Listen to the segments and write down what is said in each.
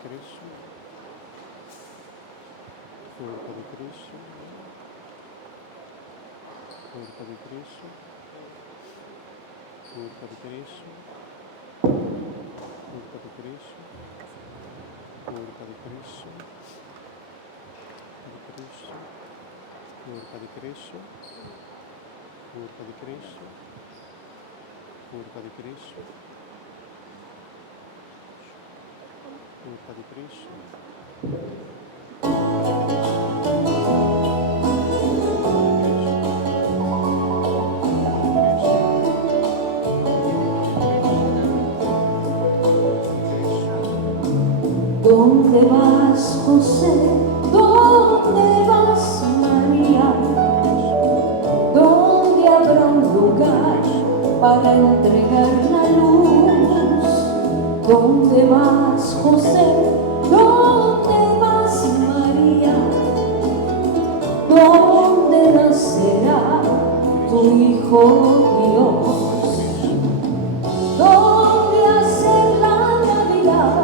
Cristo, cuerpo de Cristo, cuerpo de Cristo, cuerpo de Cristo, cuerpo de Cristo, cuerpo de Cristo, de Cristo, cuerpo de Cristo, cuerpo de Cristo, cuerpo de Cristo, cuerpo de Cristo. ¿Dónde vas, José? ¿Dónde vas, María? ¿Dónde habrá un lugar para entregar la luz? ¿Dónde vas, José? ¿Dónde vas, María? ¿Dónde nacerá tu Hijo Dios? ¿Dónde hacer la Navidad?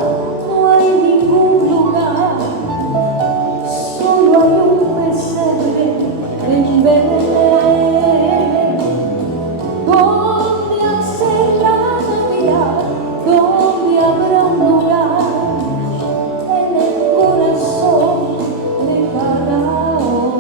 No hay ningún lugar, solo hay un pesebre en Belén. ¿Dónde hacer la Navidad? ¿Dónde habrá un lugar en el corazón de cada hombre?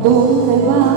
¿Dónde vas?